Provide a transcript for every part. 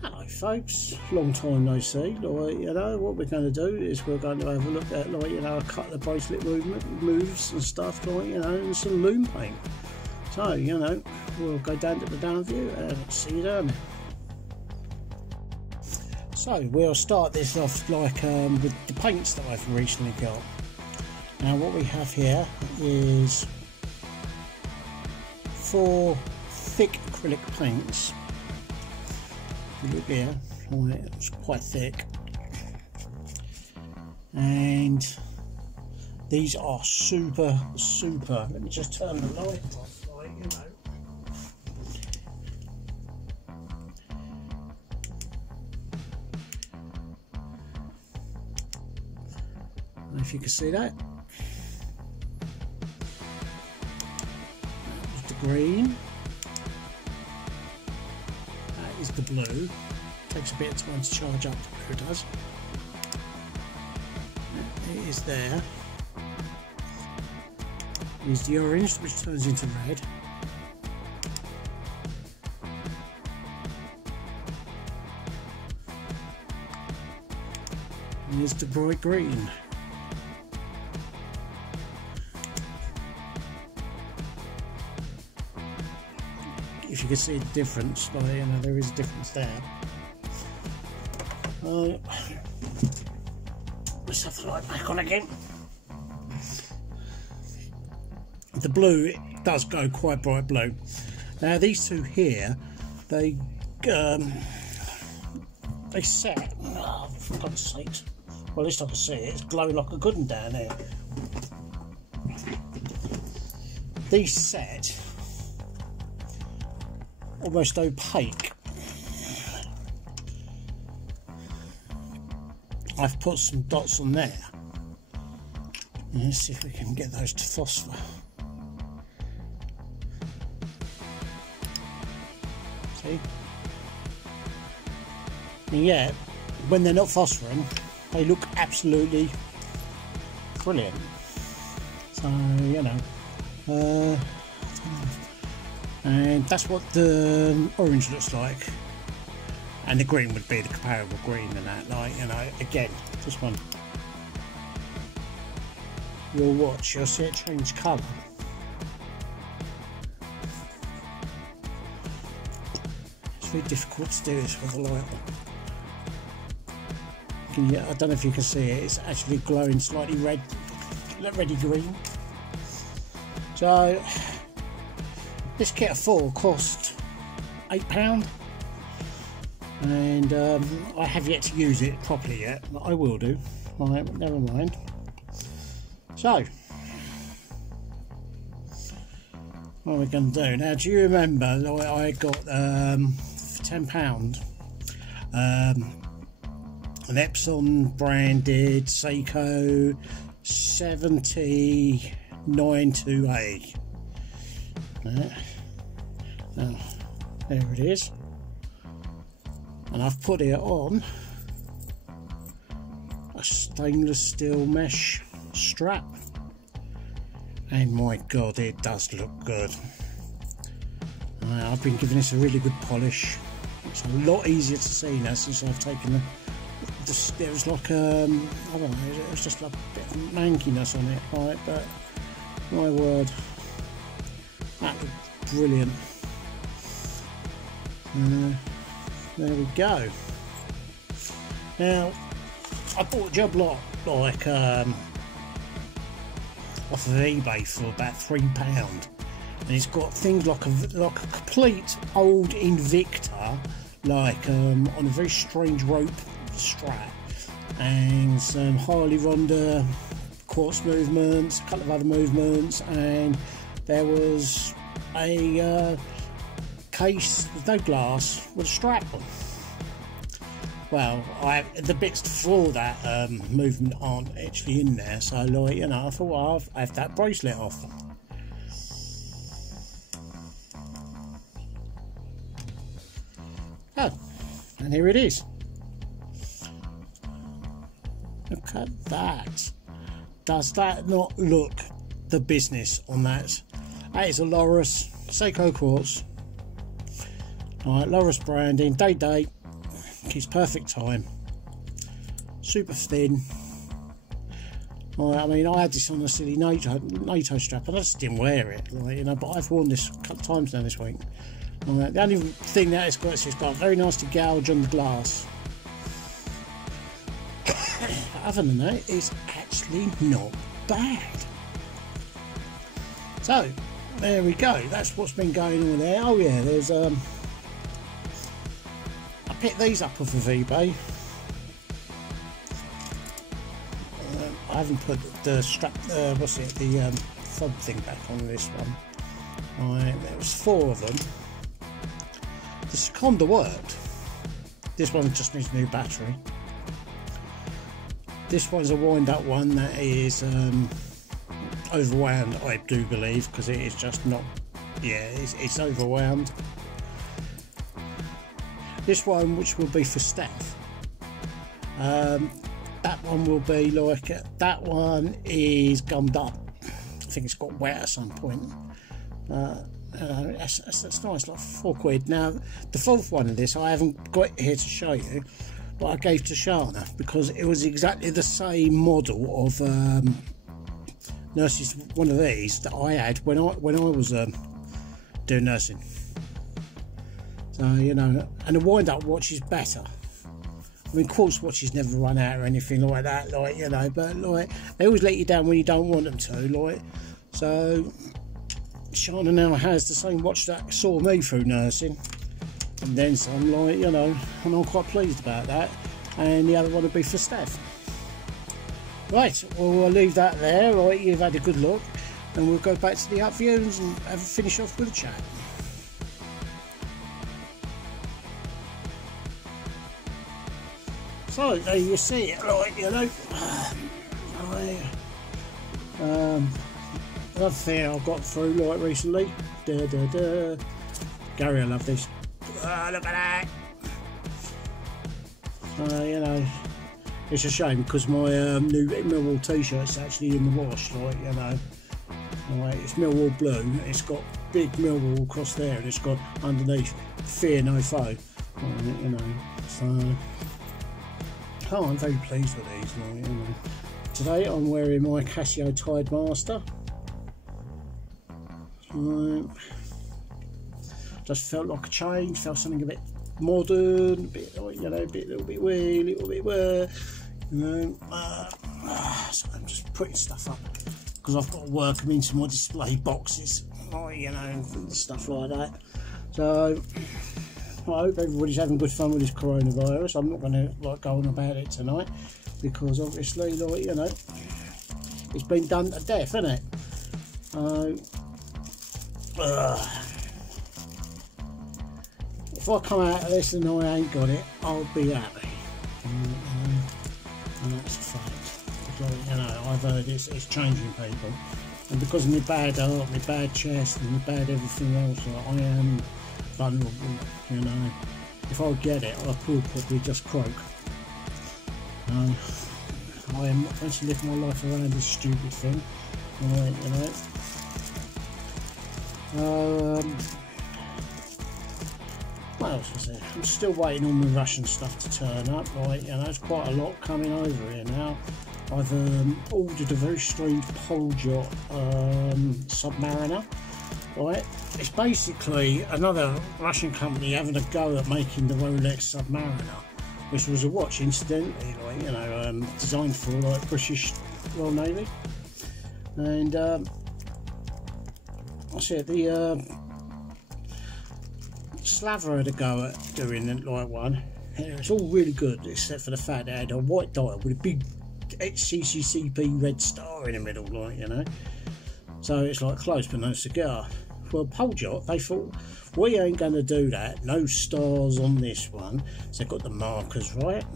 Hello folks, long time no see. Like, you know, what we're going to do is we're going to have a look at, like, you know, a couple of bracelet moves and stuff, like, you know, and some lume paint. So, you know, we'll go down to the down view and see you down there. So we'll start this off like with the paints that I've recently got. Now what we have here is 4 thick acrylic paints. If you look here, it's quite thick, and these are super. Let me just turn the light off, like, you know. I don't know if you can see that. That was the green. Is the blue. Takes a bit of time to charge up, the blue does. It is there. Here's the orange, which turns into red. And here's the bright green. If you can see the difference, well, you know, there is a difference there. Let's have the light back on again. The blue, it does go quite bright blue. Now these two here, they set. Oh, for God's sakes! Well, at least I can see it. It's glowing like a good one down there. These set almost opaque. I've put some dots on there. Let's see if we can get those to phosphor. See? And yet, when they're not phosphoring, they look absolutely brilliant. So, you know, and that's what the orange looks like, and the green would be the comparable green and that, like, you know, again, this one, you'll watch, you'll see it change colour. It's very difficult to do this with the light on. I don't know if you can see it, it's actually glowing slightly red, reddy green. So this kit of 4 cost £8, and I have yet to use it properly yet, but I will do. Right, never mind. So, what are we going to do now? Do you remember I got for £10 an Epson branded Seiko 7092A? There it is, and I've put it on a stainless steel mesh strap, and my god, it does look good. I've been giving this a really good polish. It's a lot easier to see now since I've taken there was like I don't know, it was just like a bit of mankiness on it, right? But my word, that looked brilliant. There we go. Now I bought a job lot like off of eBay for about £3, and it's got things like a complete old Invicta, like on a very strange rope strap, and some Harley Ronda quartz movements, a couple of other movements, and there was a case with no glass with a strap on. Well, the bits for that movement aren't actually in there, so, like, you know, I thought, well, I'll have that bracelet off. Oh, and here it is. Look at that. Does that not look the business on that? That is a Lorus Seiko Quartz. Alright, Lorus branding, day, Keeps perfect time. Super thin. I mean, I had this on a silly NATO strap and I just didn't wear it, like, you know, but I've worn this a couple of times now this week. The only thing that it's got a very nasty gouge on the glass. Other than that, it's actually not bad. So, there we go. That's what's been going on there. Oh yeah, there's I picked these up off of eBay. I haven't put the strap, the fob thing back on this one. There was 4 of them. The Seconda worked. This one just needs a new battery. This one's a wind-up one that is overwound, I do believe, because it is just not. Yeah, it's overwound. This one, which will be for Steph. That one will be like, that one is gummed up. I think it's got wet at some point. That's nice, like £4. Now, the 4th one of this, I haven't got it here to show you, but I gave to Shana because it was exactly the same model of nurses, one of these that I had when I was doing nursing. So, you know, and the wind-up watch is better. I mean, quartz watches never run out or anything like that, like, you know, but like they always let you down when you don't want them to, like. So Shana now has the same watch that saw me through nursing, and then some, like, you know, and I'm quite pleased about that. And the other one would be for Steph. Right, well, we'll leave that there. Right, you've had a good look, and we'll go back to the up views and have a finish off with a chat. So there you see it, like, you know. Another thing I've got through, like, recently. Gary, I love this. Oh, look at that. You know, it's a shame because my new Millwall t-shirt is actually in the wash, like, you know. Right, it's Millwall blue. It's got big Millwall across there, and it's got underneath "Fear no foe." You know, so. Oh, I'm very pleased with these. Like, you know. Today I'm wearing my Casio Tide Master. Just felt like a change. Felt something a bit modern, a bit, like, you know, a little bit weird, a little bit weird. You know. So I'm just putting stuff up because I've got to work them into my display boxes, like, you know, and stuff like that. So I hope everybody's having good fun with this coronavirus. I'm not going to, like, go on about it tonight because obviously, like, you know, it's been done to death, isn't it? If I come out of this and I ain't got it, I'll be happy. And that's a fact. Like, you know, I've heard it's changing people, and because of my bad heart, my bad chest, and my bad everything else, like, I am vulnerable, you know. If I get it, I could probably just croak. I am not going to live my life around this stupid thing, right, you know. What else was there? I'm still waiting on the Russian stuff to turn up, right, you know. There's quite a lot coming over here now. I've ordered a very strange Poljot Submariner. Right, it's basically another Russian company having a go at making the Rolex Submariner, which was a watch, incidentally, like, you know, designed for, like, British Royal Navy. And I said the Slaver had a go at doing it, like, one. And it was all really good, except for the fact that it had a white dial with a big HCCCP red star in the middle, like, you know. So it's like close but no cigar. Well, Poljot, they thought, we ain't going to do that, no stars on this one. So they've got the markers right.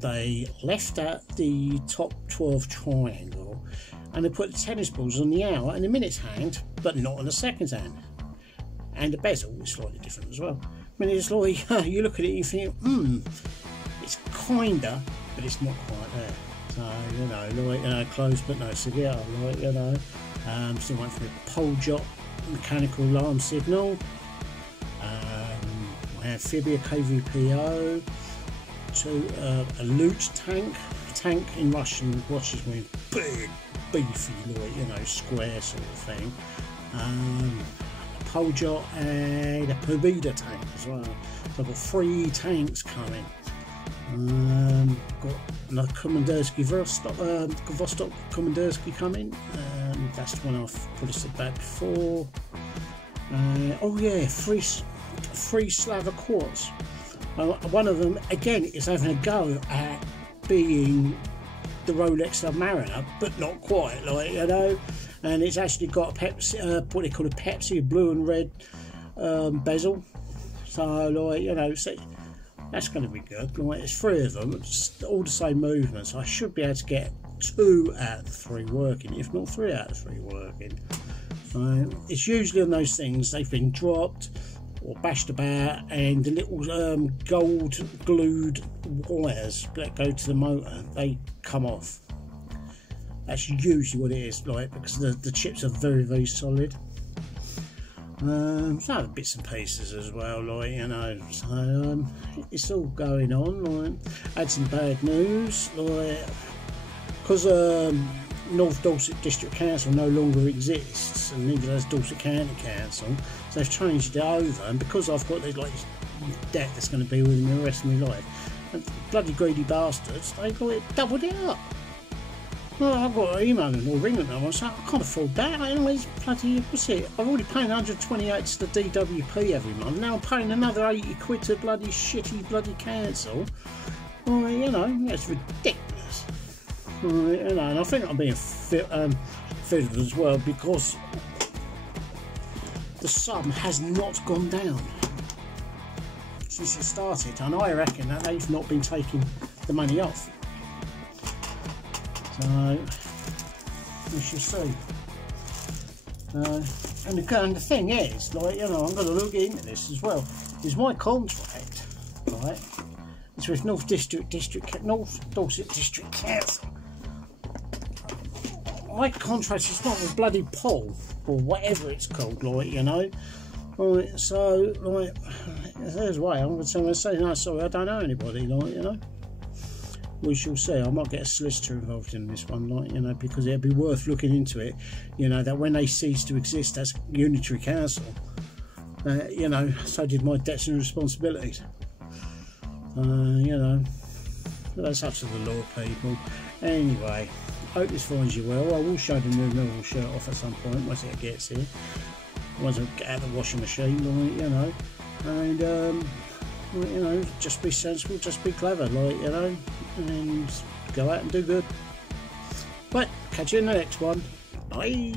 They left out the top 12 triangle, and they put the tennis balls on the hour and the minutes hand, but not on the seconds hand. And the bezel is slightly different as well. I mean, it's like, you look at it and you think, it's kinda, but it's not quite there. So, you know, like, you know, close but no cigar, like, you know. Still waiting for the Poljot mechanical alarm signal. My Amphibia KVPO. to a loot tank. Tank in Russian, watches mean big, beefy, like, you know, square sort of thing. A Poljot and a Pobeda tank as well. So I've got 3 tanks coming. Got another Komandersky Vostok Komandersky coming. That's the one I've probably about before. Oh yeah, 3 Seiko Quartz. One of them again is having a go at being the Rolex Submariner, but not quite, like, you know. And it's actually got a Pepsi, what they call a Pepsi, blue and red bezel. So, like, you know, so that's going to be good. Like, there's 3 of them, it's all the same movements. I should be able to get 2 out of the 3 working, if not 3 out of 3 working. It's usually on those things they've been dropped or bashed about, and the little gold glued wires that go to the motor, they come off. That's usually what it is, like, because the chips are very, very solid. So other bits and pieces as well, like, you know. So it's all going on. Like, had some bad news, like, because North Dorset District Council no longer exists, and neither does Dorset County Council, so they've changed it over, and because I've got this, like, debt that's going to be with me the rest of my life, and bloody greedy bastards, they've got it, doubled it up. Well, I've got to email them or ring them, and I say, I can't afford that. Anyways, bloody, what's it? I've already paid 128 to the DWP every month. Now I'm paying another 80 quid to bloody shitty bloody council. Well, you know, that's ridiculous. You know, and I think I'm being fiddled as well, because the sum has not gone down since it started, and I reckon that they've not been taking the money off. So we shall see. And the thing is, like, you know, I'm going to look into this as well. Is my contract, right? It's with North Dorset District Council. My contract is not with bloody Paul or whatever it's called, like, you know. Right, so, like, there's way I'm going to say, no, sorry, I don't know anybody, like, you know. We shall see. I might get a solicitor involved in this one, like, you know, because it'd be worth looking into it, you know, that when they cease to exist as unitary council, you know, so did my debts and responsibilities. You know, that's up to the law, people. Anyway, hope this finds you well. I will show the new Millwall shirt off at some point once it gets here. Once I get out of the washing machine, like, you know, and well, you know, just be sensible, just be clever, like, you know, and go out and do good. But catch you in the next one. Bye.